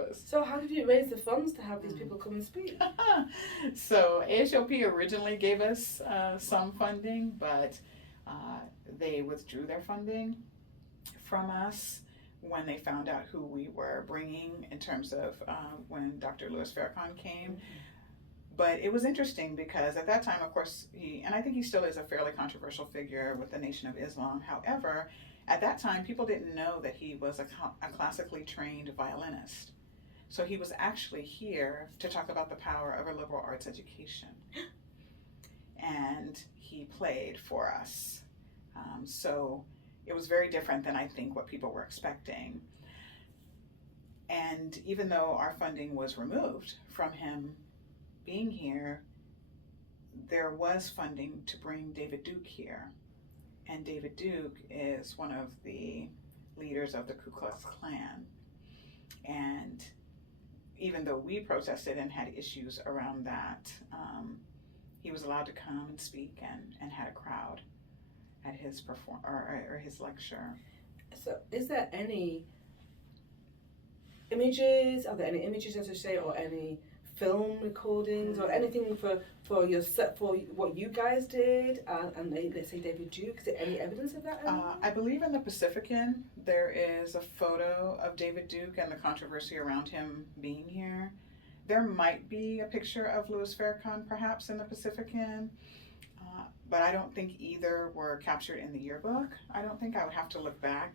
campus. So how did you raise the funds to have these people come and speak? So ASOP originally gave us some funding, but they withdrew their funding from us when they found out who we were bringing in terms of when Dr. Louis Farrakhan came. But it was interesting because at that time, of course, and I think he still is a fairly controversial figure with the Nation of Islam. However, at that time, people didn't know that he was a classically trained violinist. So he was actually here to talk about the power of a liberal arts education. And he played for us. So it was very different than I think what people were expecting. And even though our funding was removed from him being here, there was funding to bring David Duke here. And David Duke is one of the leaders of the Ku Klux Klan. And even though we protested and had issues around that, he was allowed to come and speak and had a crowd at his his lecture. So is there any images, are there any images, as I say, or any film recordings or anything for your set, for what you guys did and let's say David Duke? Is there any evidence of that? I believe in the Pacifican there is a photo of David Duke and the controversy around him being here. There might be a picture of Louis Farrakhan perhaps in the Pacifican, but I don't think either were captured in the yearbook. I don't think. I would have to look back.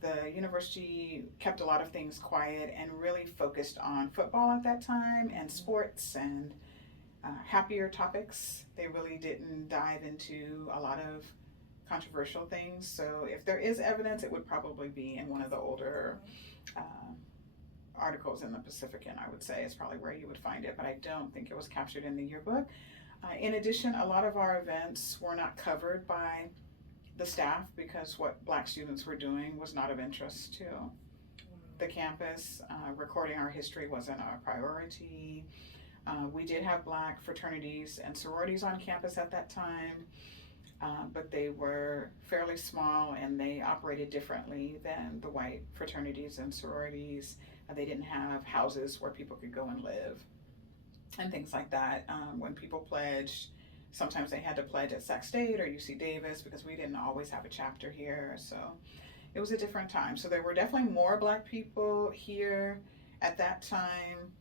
The university kept a lot of things quiet and really focused on football at that time and sports and happier topics. They really didn't dive into a lot of controversial things. So if there is evidence, it would probably be in one of the older articles in the Pacifican, I would say, is probably where you would find it, but I don't think it was captured in the yearbook. In addition, a lot of our events were not covered by the staff because what Black students were doing was not of interest to the campus. Recording our history wasn't a priority. We did have Black fraternities and sororities on campus at that time, but they were fairly small and they operated differently than the white fraternities and sororities. They didn't have houses where people could go and live and things like that. When people pledged, sometimes they had to pledge at Sac State or UC Davis because we didn't always have a chapter here. So it was a different time. So there were definitely more Black people here at that time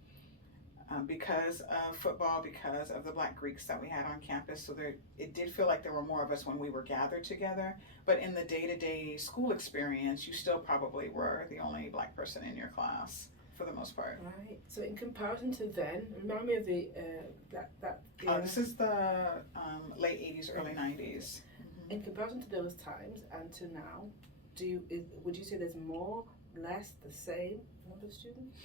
because of football, because of the Black Greeks that we had on campus. So it did feel like there were more of us when we were gathered together. But in the day-to-day school experience, you still probably were the only Black person in your class for the most part. Right. So in comparison to then, remind me of the that. This is the late '80s, early '90s. Mm-hmm. In comparison to those times and to now, would you say there's more, less, the same number of students?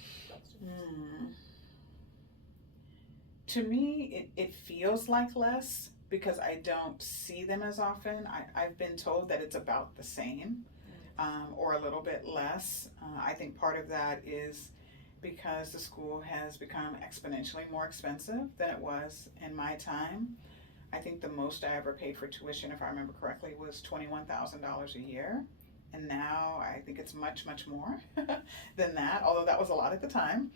To me, it feels like less because I don't see them as often. I've been told that it's about the same or a little bit less. I think part of that is because the school has become exponentially more expensive than it was in my time. I think the most I ever paid for tuition, if I remember correctly, was $21,000 a year. And now I think it's much, much more than that, although that was a lot at the time.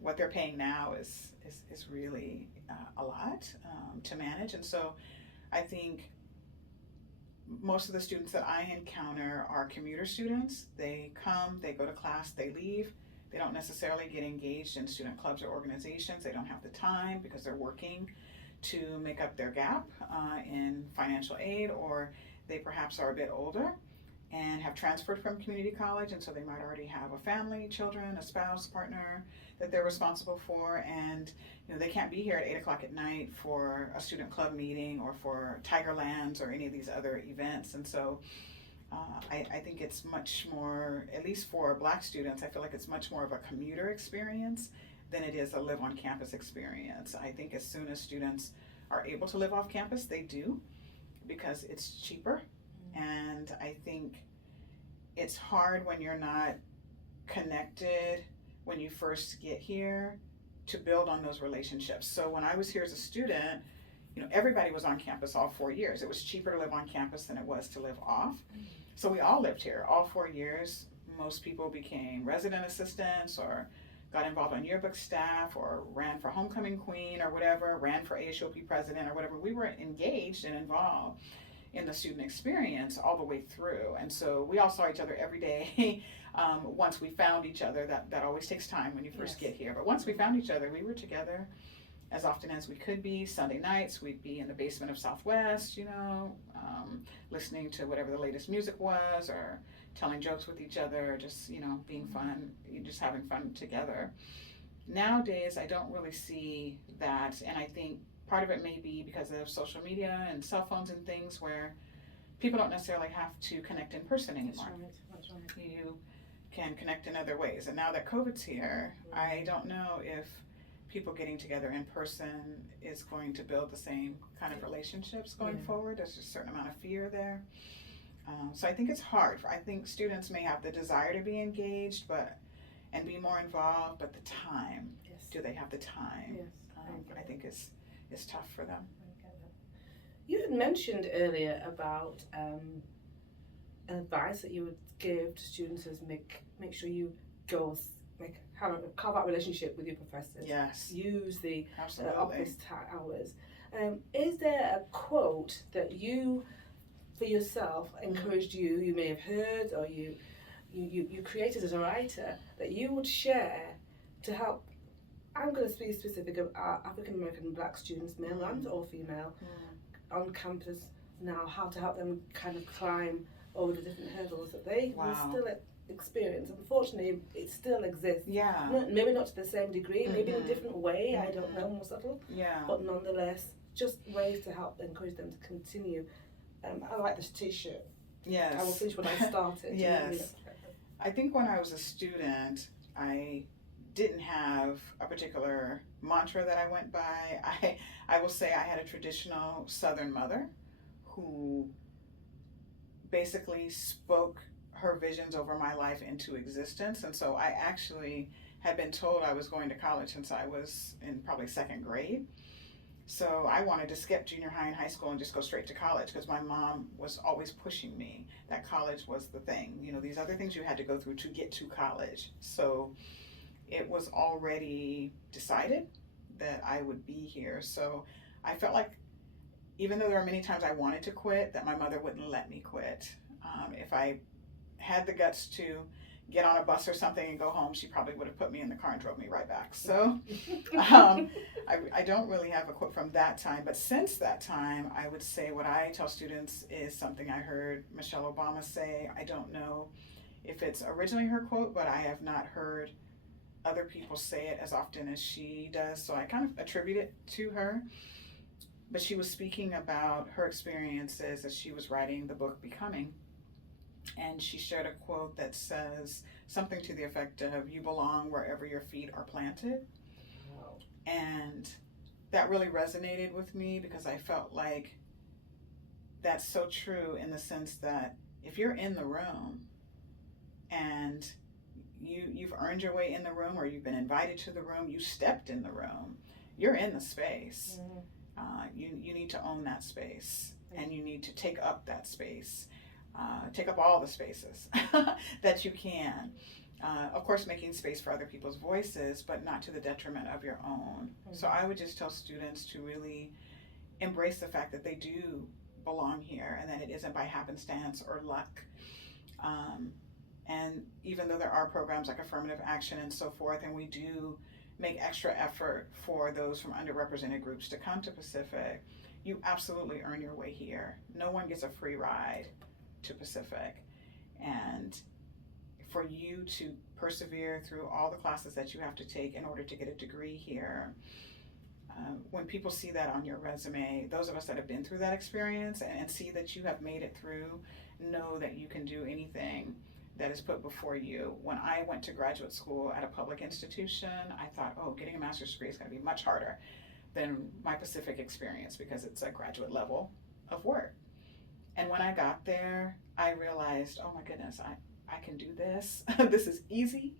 What they're paying now is really a lot to manage. And so I think most of the students that I encounter are commuter students. They come, they go to class, they leave. They don't necessarily get engaged in student clubs or organizations. They don't have the time because they're working to make up their gap in financial aid, or they perhaps are a bit older and have transferred from community college, and so they might already have a family, children, a spouse, partner that they're responsible for, and they can't be here at 8 o'clock at night for a student club meeting or for Tigerlands or any of these other events. And so I think it's much more, at least for Black students, I feel like it's much more of a commuter experience than it is a live on campus experience. I think as soon as students are able to live off campus, they do, because it's cheaper. And I think it's hard when you're not connected when you first get here to build on those relationships. So when I was here as a student, everybody was on campus all 4 years. It was cheaper to live on campus than it was to live off. So we all lived here all 4 years. most people became resident assistants or got involved on yearbook staff or ran for homecoming queen or whatever, ran for ASHOP president or whatever. We were engaged and involved in the student experience all the way through. And so we all saw each other every day. Once we found each other, that always takes time when you first get here. But once we found each other, we were together as often as we could be. Sunday nights, we'd be in the basement of Southwest, listening to whatever the latest music was or telling jokes with each other, just, being fun, just having fun together. Nowadays, I don't really see that, and I think part of it may be because of social media and cell phones and things where people don't necessarily have to connect in person anymore. That's right. You can connect in other ways. And now that COVID's here, I don't know if people getting together in person is going to build the same kind of relationships going forward. There's just a certain amount of fear there. So I think it's hard. I think students may have the desire to be engaged and be more involved, but the time, do they have the time? Yes, I think is tough for them. You had mentioned earlier about advice that you would give to students as make sure you go carve out a relationship with your professors. Yes. Use the Absolutely. office hours. Is there a quote that you, for yourself, encouraged you may have heard or you created as a writer that you would share to help? I'm going to be specific of African American Black students, male and or female, on campus now, how to help them kind of climb over the different hurdles that they will still experience. Unfortunately, it still exists. Yeah. Maybe not to the same degree, maybe in a different way, I don't know, more subtle. Yeah. But nonetheless, just ways to help encourage them to continue. I like this t-shirt. Yes. I will finish what I started. Yes. I think when I was a student, I didn't have a particular mantra that I went by. I will say I had a traditional Southern mother who basically spoke her visions over my life into existence. And so I actually had been told I was going to college since I was in probably second grade. So I wanted to skip junior high and high school and just go straight to college because my mom was always pushing me that college was the thing. These other things you had to go through to get to college. So it was already decided that I would be here. So I felt like even though there were many times I wanted to quit, that my mother wouldn't let me quit. If I had the guts to get on a bus or something and go home, she probably would have put me in the car and drove me right back. So I don't really have a quote from that time, but since that time, I would say what I tell students is something I heard Michelle Obama say. I don't know if it's originally her quote, but I have not heard other people say it as often as she does, so I kind of attribute it to her. But she was speaking about her experiences as she was writing the book Becoming. And she shared a quote that says something to the effect of, "You belong wherever your feet are planted." Wow. And that really resonated with me because I felt like that's so true in the sense that if you're in the room and you've earned your way in the room or you've been invited to the room, you stepped in the room, you're in the space. You need to own that space and you need to take up that space. Take up all the spaces that you can. Of course, making space for other people's voices, but not to the detriment of your own. So I would just tell students to really embrace the fact that they do belong here and that it isn't by happenstance or luck. And even though there are programs like affirmative action and so forth, and we do make extra effort for those from underrepresented groups to come to Pacific, you absolutely earn your way here. No one gets a free ride to Pacific. And for you to persevere through all the classes that you have to take in order to get a degree here, when people see that on your resume, those of us that have been through that experience and see that you have made it through, know that you can do anything that is put before you. When I went to graduate school at a public institution, I thought, getting a master's degree is going to be much harder than my Pacific experience because it's a graduate level of work. And when I got there, I realized, oh my goodness, I can do this. This is easy.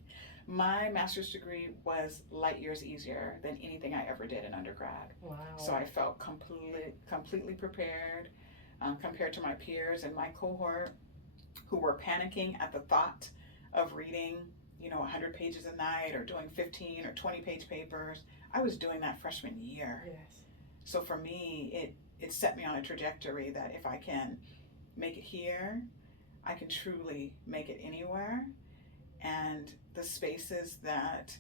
My master's degree was light years easier than anything I ever did in undergrad. Wow. So I felt completely prepared compared to my peers in my cohort who were panicking at the thought of reading, 100 pages a night or doing 15 or 20-page papers. I was doing that freshman year. Yes. So for me, it set me on a trajectory that if I can make it here, I can truly make it anywhere. And the spaces that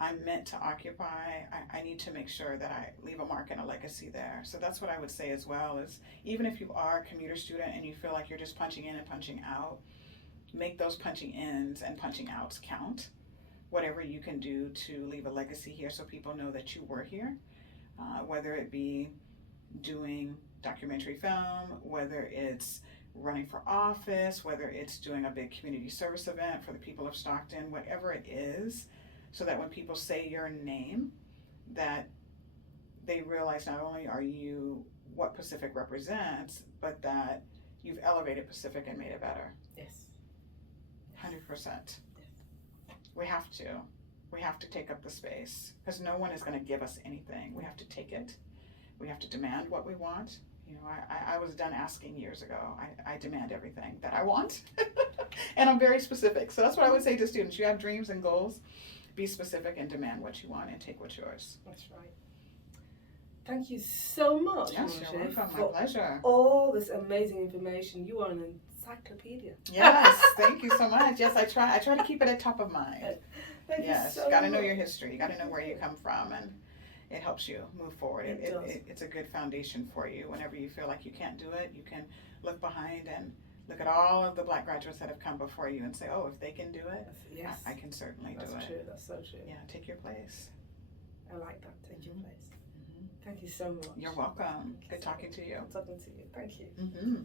I'm meant to occupy, I need to make sure that I leave a mark and a legacy there. So that's what I would say as well, is even if you are a commuter student and you feel like you're just punching in and punching out, make those punching ins and punching outs count. Whatever you can do to leave a legacy here so people know that you were here, whether it be doing documentary film, whether it's running for office, whether it's doing a big community service event for the people of Stockton, whatever it is, so that when people say your name, that they realize not only are you what Pacific represents, but that you've elevated Pacific and made it better. Yes. 100%. We have to take up the space, because no one is going to give us anything. We have to take it. We have to demand what we want. I was done asking years ago. I demand everything that I want. And I'm very specific. So that's what I would say to students. You have dreams and goals. Be specific and demand what you want and take what's yours. That's right. Thank you so much, Yes, Marshea, you're welcome. My for pleasure. all this amazing information. You are an encyclopedia. Yes, thank you so much. Yes, I try to keep it at top of mind. Thank Yes, you you got to so know much. your history. You got to know where you come from, and it helps you move forward. It does. It's a good foundation for you. Whenever you feel like you can't do it, you can look behind and look at all of the Black graduates that have come before you and say, oh, if they can do it, Yes. I can certainly do it. That's true. That's so true. Yeah, take your place. I like that. Take your Mhm. place. Thank you so much. You're welcome. Thank you Good so talking much. to you. Good talking to you. Thank you. Mm-hmm.